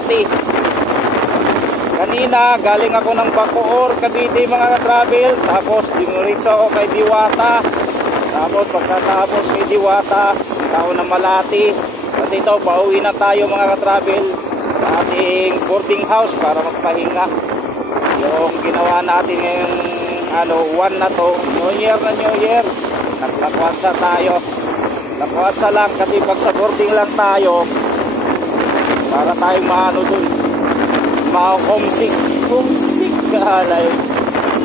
Malati. Kanina galing ako ng Bacoor, Cavite mga ka-travel, tapos dinuritso ako kay Diwata, tapos pagkatapos kay Diwata punta ako ng Malati. Kasi ito pauwi na tayo mga ka-travel sa ating boarding house para magpahinga. Yung ginawa natin ngayong one na to, New Year na New Year, naglakwatsa tayo. Lakwatsa lang kasi pag sa boarding lang tayo, para tayong maano dun, homesick kahalay.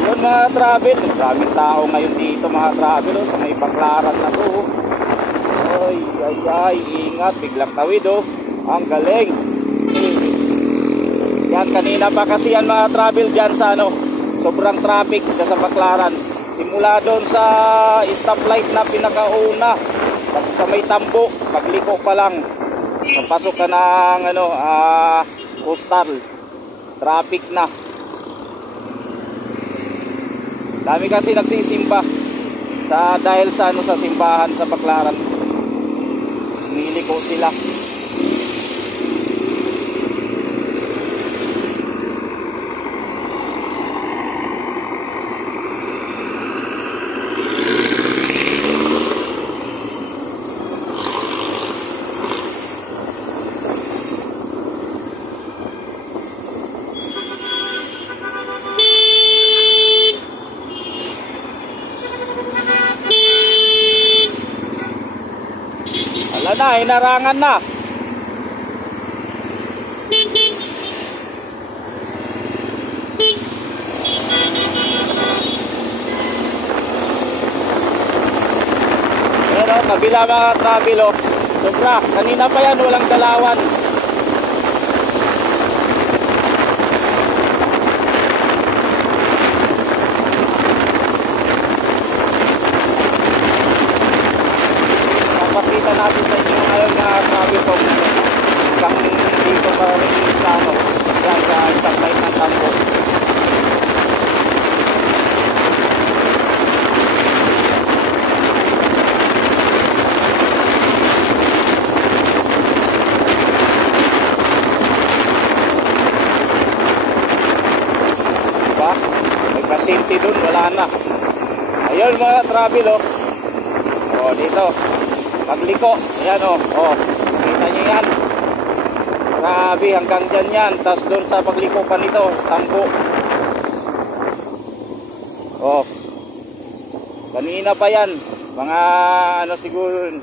Yun mga travel, maraming tao ngayon dito mga travel, sa may Baclaran na to. Ay, ingat, biglang tawid ang galing. Yan, kanina pa kasi yan mga travel dyan sa sobrang traffic dyan sa Baclaran. Simula doon sa stoplight na pinakauna, sa may Tambo, pagliko pa lang, napasok ka ng coastal, traffic na. Dami kasi nagsisimba dahil sa simbahan sa Baclaran. Niliko sila. Hinarangan na. Pero kabila mga travel sobra. Kanina pa yan walang dalawan. Papakita natin sa inyo ngayon na travel kung hanggang dito marinig sa yan sa stoplight ng Tambo. Diba? May pasinti dun, wala na. Ayun mga travel dito pagliko, ayan kita nyo yan, grabe hanggang dyan yan. Tapos doon sa pagliko pa nito, Tambo. Kanina pa yan, mga siguro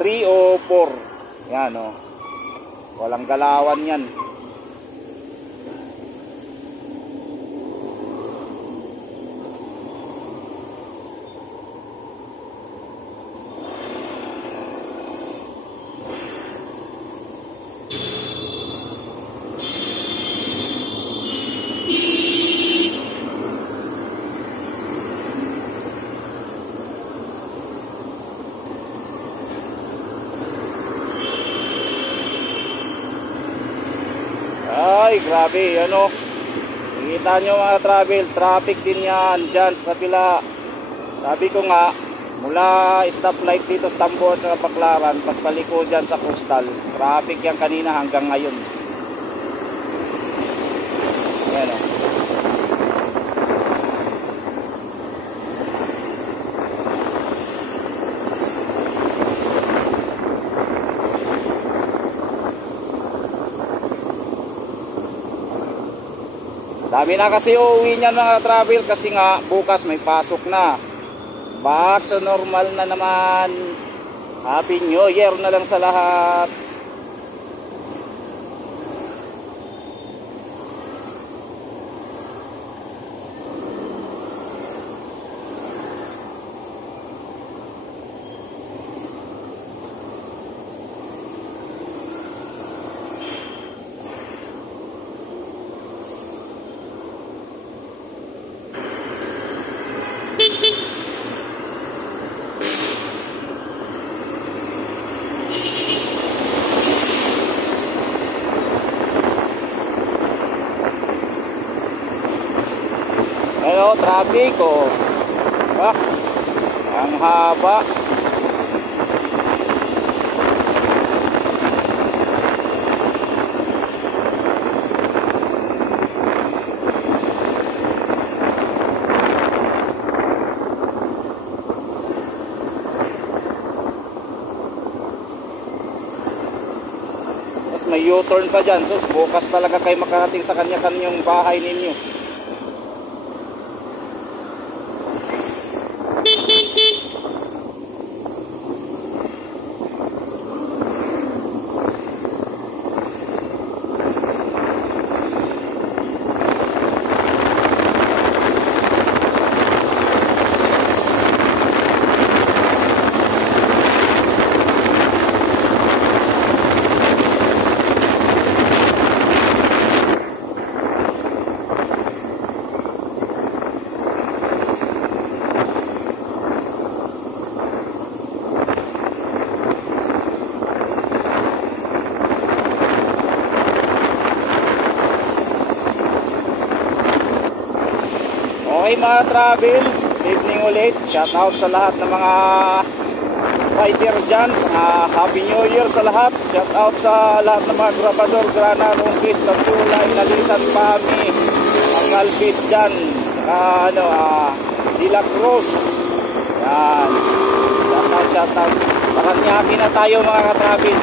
3 o 4 yan walang galawan yan. Ay, grabe, nakikita nyo mga travel, traffic din yan dyan sa kabila. Sabi ko nga, mula stoplight dito sa Tambo at Baclaran, pagpaliko dyan sa coastal, traffic yan kanina hanggang ngayon. Ayan dami na kasi uuwi niyan mga travel kasi nga bukas may pasok na. Back to normal na naman. Happy New Year na lang sa lahat. Hello, traffic ang haba. U-turn pa dyan. So bukas talaga kayo makarating sa kanya-kanyang bahay ninyo. Okay mga travel, good evening ulit. Shout out sa lahat ng mga rider dyan. Happy New Year sa lahat. Shout out sa lahat ng mga grabador, grana, rungkis, tagulay, nalisan, pami, mga galbis dyan. Dila Cruz. Yan. Shout out. Paranyaki na tayo mga ka-travel.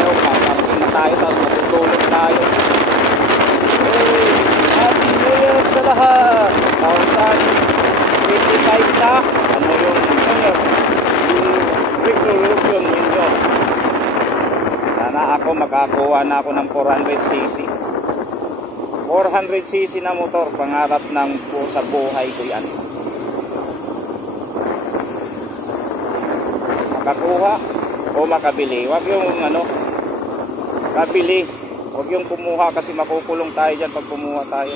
Parking na tayo, tapos matutulog tayo. Happy New Year sa lahat. 2025 na. Ano yung resolution ninyo? Sana ako makakuha na ako ng 400cc. 400cc na motor. Pangarap ng sa buhay ko yan. Makakuha o makabili. Huwag yung kabili. Huwag yung kumuha kasi makukulong tayo dyan pag kumuha tayo.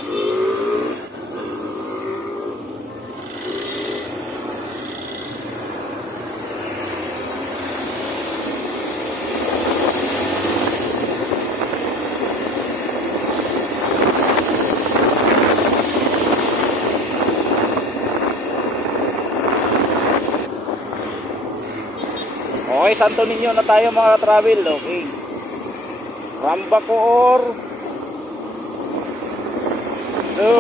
Okay, Santo Niño na tayo mga travel. Okay. Rambacoor to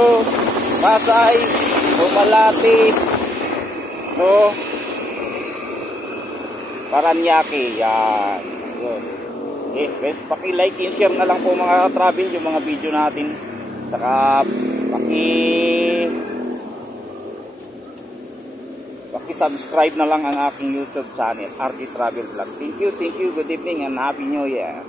Pasay to Malati to Paranaque. Yan. Okay, paki-like and share na lang po mga travel yung mga video natin. Saka paki-subscribe na lang ang aking YouTube channel, RG Travel Vlog. Thank you, good evening and Happy New Year.